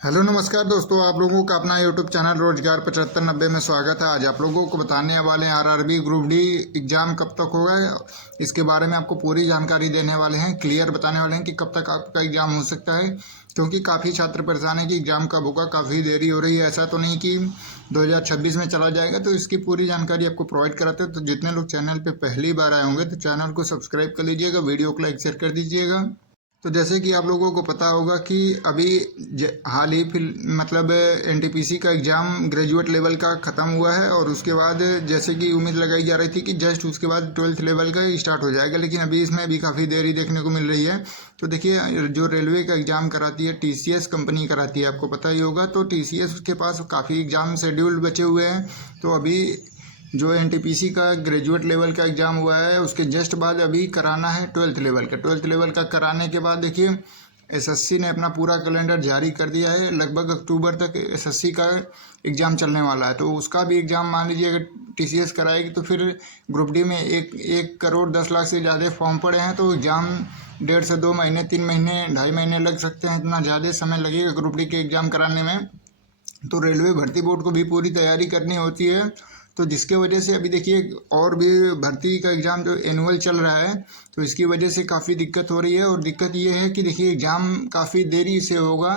Hello नमस्कार दोस्तों, आप लोगों का अपना यूट्यूब चैनल रोजगार 7590 में स्वागत है। आज आप लोगों को बताने वाले हैं आरआरबी ग्रुप डी एग्ज़ाम कब तक होगा। इसके बारे में आपको पूरी जानकारी देने वाले हैं, क्लियर बताने वाले हैं कि कब तक आपका एग्ज़ाम हो सकता है। क्योंकि काफ़ी छात्र परेशान है कि एग्ज़ाम कब होगा, काफ़ी देरी हो रही है। ऐसा तो नहीं कि 2026 में चला जाएगा। तो इसकी पूरी जानकारी आपको प्रोवाइड कराते हैं। तो जितने लोग चैनल पर पहली बार आए होंगे तो चैनल को सब्सक्राइब कर लीजिएगा, वीडियो को लाइक शेयर कर दीजिएगा। तो जैसे कि आप लोगों को पता होगा कि अभी हाल ही मतलब एनटीपीसी का एग्ज़ाम ग्रेजुएट लेवल का ख़त्म हुआ है। और उसके बाद जैसे कि उम्मीद लगाई जा रही थी कि जस्ट उसके बाद 12th लेवल का स्टार्ट हो जाएगा, लेकिन अभी इसमें भी काफ़ी देरी देखने को मिल रही है। तो देखिए, जो रेलवे का एग्ज़ाम कराती है टीसीएस कंपनी कराती है, आपको पता ही होगा। तो टीसीएस के पास काफ़ी एग्ज़ाम शेड्यूल बचे हुए हैं। तो अभी जो एनटीपीसी का ग्रेजुएट लेवल का एग्ज़ाम हुआ है उसके जस्ट बाद अभी कराना है 12th लेवल का। 12th लेवल का कराने के बाद देखिए, एसएससी ने अपना पूरा कैलेंडर जारी कर दिया है। लगभग अक्टूबर तक एसएससी का एग्ज़ाम चलने वाला है। तो उसका भी एग्ज़ाम मान लीजिए अगर टीसीएस कराएगी तो फिर ग्रुप डी में 1,10,00,000 से ज़्यादा फॉर्म पड़े हैं। तो एग्ज़ाम 1.5 से 2 महीने, 3 महीने, 2.5 महीने लग सकते हैं। इतना ज़्यादा समय लगेगा ग्रुप डी के एग्ज़ाम कराने में। तो रेलवे भर्ती बोर्ड को भी पूरी तैयारी करनी होती है। तो जिसके वजह से अभी देखिए, और भी भर्ती का एग्ज़ाम जो एनुअल चल रहा है, तो इसकी वजह से काफ़ी दिक्कत हो रही है। और दिक्कत ये है कि देखिए, एग्ज़ाम काफ़ी देरी से होगा।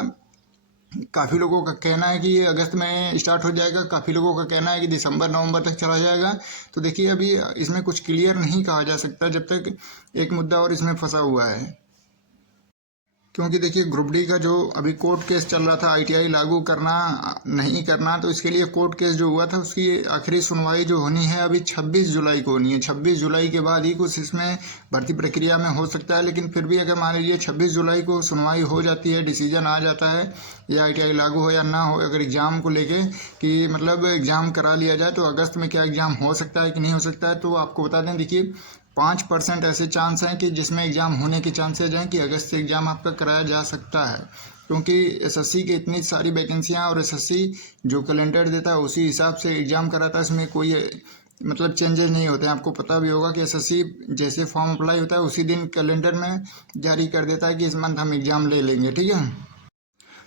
काफ़ी लोगों का कहना है कि ये अगस्त में स्टार्ट हो जाएगा, काफ़ी लोगों का कहना है कि दिसंबर नवंबर तक चला जाएगा। तो देखिए, अभी इसमें कुछ क्लियर नहीं कहा जा सकता जब तक एक मुद्दा और इसमें फंसा हुआ है। क्योंकि देखिए, ग्रुप डी का जो अभी कोर्ट केस चल रहा था, आईटीआई लागू करना नहीं करना, तो इसके लिए कोर्ट केस जो हुआ था उसकी आखिरी सुनवाई जो होनी है अभी 26 जुलाई को होनी है। 26 जुलाई के बाद ही कुछ इसमें भर्ती प्रक्रिया में हो सकता है। लेकिन फिर भी अगर मान लीजिए 26 जुलाई को सुनवाई हो जाती है, डिसीजन आ जाता है या आईटीआई लागू हो या ना हो, अगर एग्ज़ाम को लेके कि मतलब एग्ज़ाम करा लिया जाए, तो अगस्त में क्या एग्ज़ाम हो सकता है कि नहीं हो सकता है। तो आपको बता दें, देखिए 5% ऐसे चांस हैं कि जिसमें एग्ज़ाम होने के चांसेज हैं कि अगस्त से एग्ज़ाम आपका कराया जा सकता है। क्योंकि एसएससी की इतनी सारी वैकेंसियाँ और एसएससी जो कैलेंडर देता है उसी हिसाब से एग्ज़ाम कराता है। इसमें कोई मतलब चेंजेस नहीं होते हैं। आपको पता भी होगा कि एसएससी जैसे फॉर्म अप्लाई होता है उसी दिन कैलेंडर में जारी कर देता है कि इस मंथ हम एग्ज़ाम ले लेंगे, ठीक है।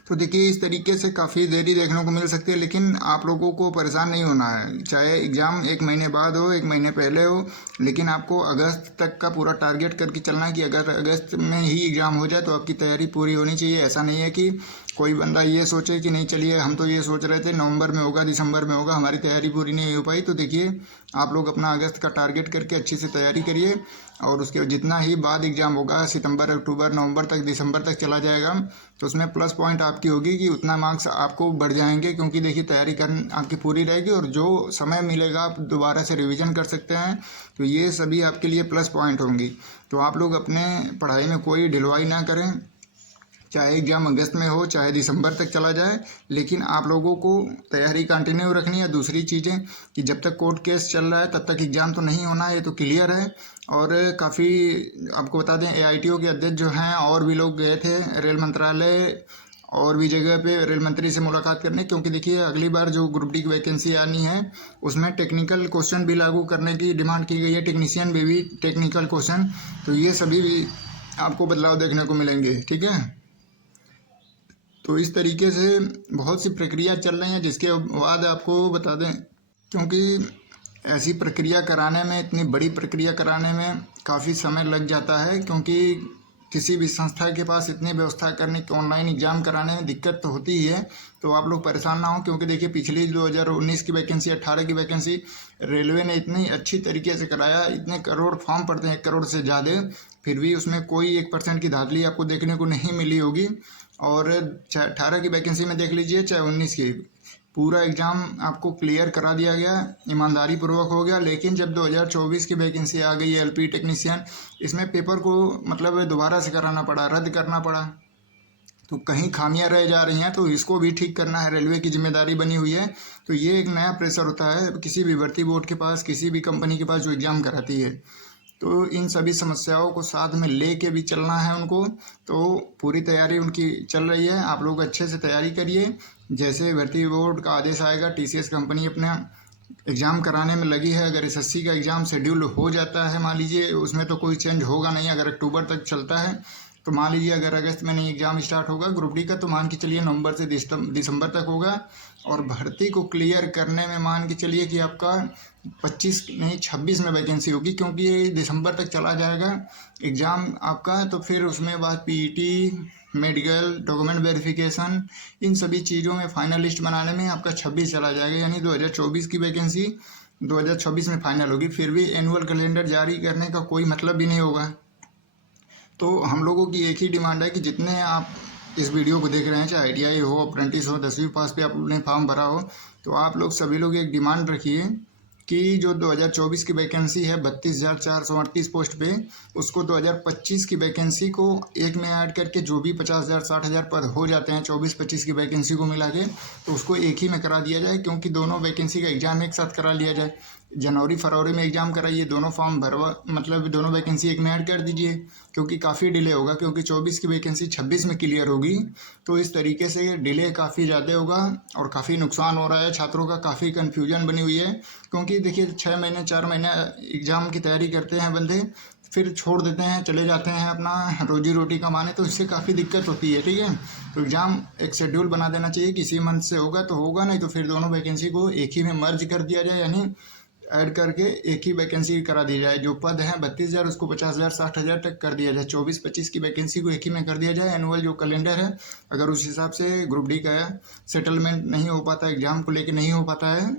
तो देखिए, इस तरीके से काफ़ी देरी देखने को मिल सकती है। लेकिन आप लोगों को परेशान नहीं होना है, चाहे एग्ज़ाम 1 महीने बाद हो, 1 महीने पहले हो, लेकिन आपको अगस्त तक का पूरा टारगेट करके चलना है कि अगर अगस्त में ही एग्ज़ाम हो जाए तो आपकी तैयारी पूरी होनी चाहिए। ऐसा नहीं है कि कोई बंदा ये सोचे कि नहीं, चलिए हम तो ये सोच रहे थे नवंबर में होगा, दिसंबर में होगा, हमारी तैयारी पूरी नहीं हो पाई। तो देखिए, आप लोग अपना अगस्त का टारगेट करके अच्छे से तैयारी करिए। और उसके जितना ही बाद एग्ज़ाम होगा, सितंबर, अक्टूबर, नवंबर तक, दिसंबर तक चला जाएगा, तो उसमें प्लस पॉइंट आपकी होगी कि उतना मार्क्स आपको बढ़ जाएंगे। क्योंकि देखिए, तैयारी कर आपकी पूरी रहेगी और जो समय मिलेगा आप दोबारा से रिवीजन कर सकते हैं। तो ये सभी आपके लिए प्लस पॉइंट होंगी। तो आप लोग अपने पढ़ाई में कोई ढिलवाई ना करें, चाहे एग्ज़ाम अगस्त में हो चाहे दिसंबर तक चला जाए, लेकिन आप लोगों को तैयारी कंटिन्यू रखनी है। दूसरी चीज़ें कि जब तक कोर्ट केस चल रहा है तब तक एग्ज़ाम तो नहीं होना है, ये तो क्लियर है। और काफ़ी आपको बता दें, एआईटीओ के अध्यक्ष जो हैं और भी लोग गए थे रेल मंत्रालय और भी जगह पे रेल मंत्री से मुलाकात करने। क्योंकि देखिए, अगली बार जो ग्रुप डी की वैकेंसी आनी है उसमें टेक्निकल क्वेश्चन भी लागू करने की डिमांड की गई है, टेक्नीशियन में भी टेक्निकल क्वेश्चन। तो ये सभी भी आपको बदलाव देखने को मिलेंगे, ठीक है। तो इस तरीके से बहुत सी प्रक्रिया चल रही हैं, जिसके बाद आपको बता दें, क्योंकि ऐसी प्रक्रिया कराने में, इतनी बड़ी प्रक्रिया कराने में काफ़ी समय लग जाता है। क्योंकि किसी भी संस्था के पास इतनी व्यवस्था करने की, ऑनलाइन एग्ज़ाम कराने में दिक्कत तो होती ही है। तो आप लोग परेशान ना हो, क्योंकि देखिए, पिछली 2019 की वैकेंसी, 18 की वैकेंसी रेलवे ने इतनी अच्छी तरीके से कराया। इतने करोड़ फॉर्म पड़ते हैं, 1 करोड़ से ज़्यादा, फिर भी उसमें कोई 1% की धांधली आपको देखने को नहीं मिली होगी। और चाहे 18 की वैकेंसी में देख लीजिए, चाहे 19 की, पूरा एग्ज़ाम आपको क्लियर करा दिया गया, ईमानदारी पूर्वक हो गया। लेकिन जब 2024 की वैकेंसी आ गई एलपी टेक्नीशियन, इसमें पेपर को मतलब दोबारा से कराना पड़ा, रद्द करना पड़ा। तो कहीं खामियां रह जा रही हैं, तो इसको भी ठीक करना है, रेलवे की जिम्मेदारी बनी हुई है। तो ये एक नया प्रेशर होता है किसी भी भर्ती बोर्ड के पास, किसी भी कंपनी के पास जो एग्ज़ाम कराती है। तो इन सभी समस्याओं को साथ में ले के भी चलना है उनको। तो पूरी तैयारी उनकी चल रही है, आप लोग अच्छे से तैयारी करिए। जैसे भर्ती बोर्ड का आदेश आएगा, टीसीएस कंपनी अपना एग्ज़ाम कराने में लगी है। अगर एसएससी का एग्ज़ाम शेड्यूल हो जाता है, मान लीजिए, उसमें तो कोई चेंज होगा नहीं, अगर अक्टूबर तक चलता है, तो मान लीजिए अगर अगस्त में नहीं एग्ज़ाम स्टार्ट होगा ग्रुप डी का, तो मान के चलिए नवंबर से दिसंबर तक होगा। और भर्ती को क्लियर करने में मान के चलिए कि आपका 25 नहीं 26 में वैकेंसी होगी, क्योंकि ये दिसंबर तक चला जाएगा एग्ज़ाम आपका। तो फिर उसमें बाद पीईटी, मेडिकल, डॉक्यूमेंट वेरिफिकेशन, इन सभी चीज़ों में फाइनल लिस्ट बनाने में आपका 26 चला जाएगा, यानी 2024 की वैकेंसी 2026 में फाइनल होगी। फिर भी एनुअल कैलेंडर जारी करने का कोई मतलब भी नहीं होगा। तो हम लोगों की एक ही डिमांड है कि जितने आप इस वीडियो को देख रहे हैं, चाहे ITI हो, अप्रेंटिस हो, 10वीं पास पे आपने फॉर्म भरा हो, तो आप लोग सभी लोग एक डिमांड रखिए कि जो 2024 की वैकेंसी है 32,438 पोस्ट पे, उसको 2025 की वैकेंसी को एक में ऐड करके जो भी 50,000 60,000 पद हो जाते हैं 24-25 की वैकेंसी को मिला के, तो उसको एक ही में करा दिया जाए। क्योंकि दोनों वैकेंसी का एग्ज़ाम एक साथ करा लिया जाए, जनवरी फरवरी में एग्ज़ाम कराइए, दोनों फॉर्म भरवा मतलब दोनों वैकेंसी एक में ऐड कर दीजिए, क्योंकि काफ़ी डिले होगा। क्योंकि 24 की वैकेंसी 26 में क्लियर होगी, तो इस तरीके से डिले काफ़ी ज़्यादा होगा और काफ़ी नुकसान हो रहा है छात्रों का, काफ़ी कन्फ्यूजन बनी हुई है। क्योंकि देखिए 6 महीने 4 महीने एग्ज़ाम की तैयारी करते हैं बंदे, फिर छोड़ देते हैं, चले जाते हैं अपना रोजी रोटी कमाने, तो इससे काफ़ी दिक्कत होती है। ठीक है, तो एग्ज़ाम एक शेड्यूल बना देना चाहिए, किसी मंथ से होगा तो होगा, नहीं तो फिर दोनों वैकेंसी को एक ही में मर्ज कर दिया जाए, यानी ऐड करके एक ही वैकेंसी करा दी जाए। जो पद है 32,000 उसको 50,000 60,000 तक कर दिया जाए। 24-25 की वैकेंसी को एक ही में कर दिया जाए। एनुअल जो कैलेंडर है, अगर उस हिसाब से ग्रुप डी का सेटलमेंट नहीं हो पाता, एग्ज़ाम को लेके नहीं हो पाता है,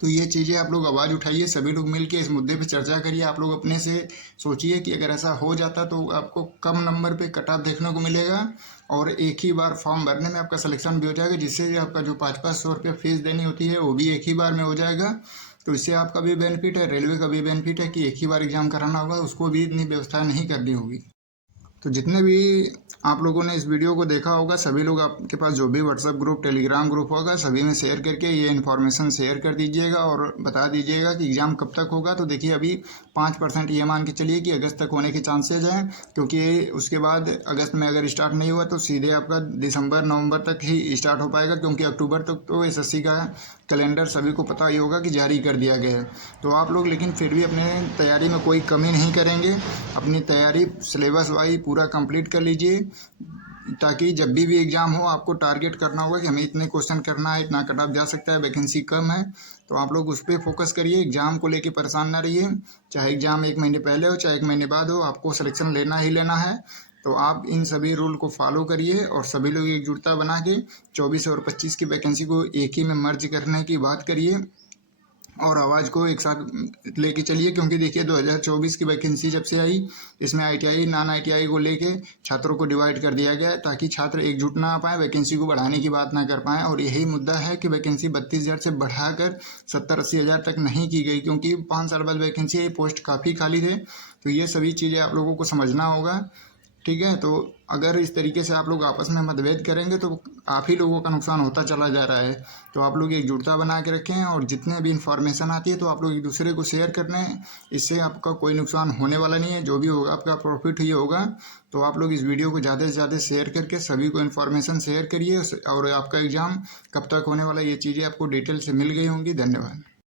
तो ये चीज़ें आप लोग आवाज़ उठाइए, सभी लोग मिलके इस मुद्दे पे चर्चा करिए। आप लोग अपने से सोचिए कि अगर ऐसा हो जाता तो आपको कम नंबर पे कट ऑफ देखने को मिलेगा और एक ही बार फॉर्म भरने में आपका सिलेक्शन भी हो जाएगा, जिससे आपका जो 500-500 रुपये फीस देनी होती है वो भी एक ही बार में हो जाएगा। तो इससे आपका भी बेनिफिट है, रेलवे का भी बेनिफिट है कि एक ही बार एग्ज़ाम कराना होगा, उसको भी इतनी व्यवस्था नहीं करनी होगी। तो जितने भी आप लोगों ने इस वीडियो को देखा होगा, सभी लोग आपके पास जो भी व्हाट्सएप ग्रुप, टेलीग्राम ग्रुप होगा, सभी में शेयर करके ये इन्फॉर्मेशन शेयर कर दीजिएगा और बता दीजिएगा कि एग्ज़ाम कब तक होगा। तो देखिए अभी 5% ये मान के चलिए कि अगस्त तक होने के चांसेज हैं, क्योंकि उसके बाद अगस्त में अगर स्टार्ट नहीं हुआ तो सीधे आपका दिसंबर नवंबर तक ही स्टार्ट हो पाएगा, क्योंकि अक्टूबर तक तो SSC का कैलेंडर सभी को पता ही होगा कि जारी कर दिया गया है। तो आप लोग लेकिन फिर भी अपने तैयारी में कोई कमी नहीं करेंगे, अपनी तैयारी सिलेबस वाइज पूरा कंप्लीट कर लीजिए, ताकि जब भी एग्ज़ाम हो आपको टारगेट करना होगा कि हमें इतने क्वेश्चन करना है, इतना कट ऑफ जा सकता है, वैकेंसी कम है। तो आप लोग उस पर फोकस करिए, एग्ज़ाम को लेके परेशान ना रहिए। चाहे एग्ज़ाम 1 महीने पहले हो, चाहे 1 महीने बाद हो, आपको सिलेक्शन लेना ही लेना है। तो आप इन सभी रूल को फॉलो करिए और सभी लोग एकजुटता बना के 24 और 25 की वैकेंसी को एक ही में मर्ज करने की बात करिए और आवाज़ को एक साथ लेके चलिए। क्योंकि देखिए 2024 की वैकेंसी जब से आई, इसमें ITI नॉन ITI को लेके छात्रों को डिवाइड कर दिया गया है, ताकि छात्र एकजुट ना आ पाएँ, वैकेंसी को बढ़ाने की बात ना कर पाएँ। और यही मुद्दा है कि वैकेंसी 32,000 से बढ़ाकर 70-80 हज़ार तक नहीं की गई, क्योंकि 5 साल बाद वैकेंसी है, पोस्ट काफ़ी खाली थे। तो ये सभी चीज़ें आप लोगों को समझना होगा। ठीक है, तो अगर इस तरीके से आप लोग आपस में मतभेद करेंगे तो आप ही लोगों का नुकसान होता चला जा रहा है। तो आप लोग एकजुटता बना के रखें और जितने भी इन्फॉर्मेशन आती है तो आप लोग एक दूसरे को शेयर करना है, इससे आपका कोई नुकसान होने वाला नहीं है, जो भी होगा आपका प्रॉफिट ही होगा। तो आप लोग इस वीडियो को ज़्यादा से ज़्यादा शेयर करके सभी को इन्फॉर्मेशन शेयर करिए और आपका एग्ज़ाम कब तक होने वाला है, ये चीज़ें आपको डिटेल से मिल गई होंगी। धन्यवाद।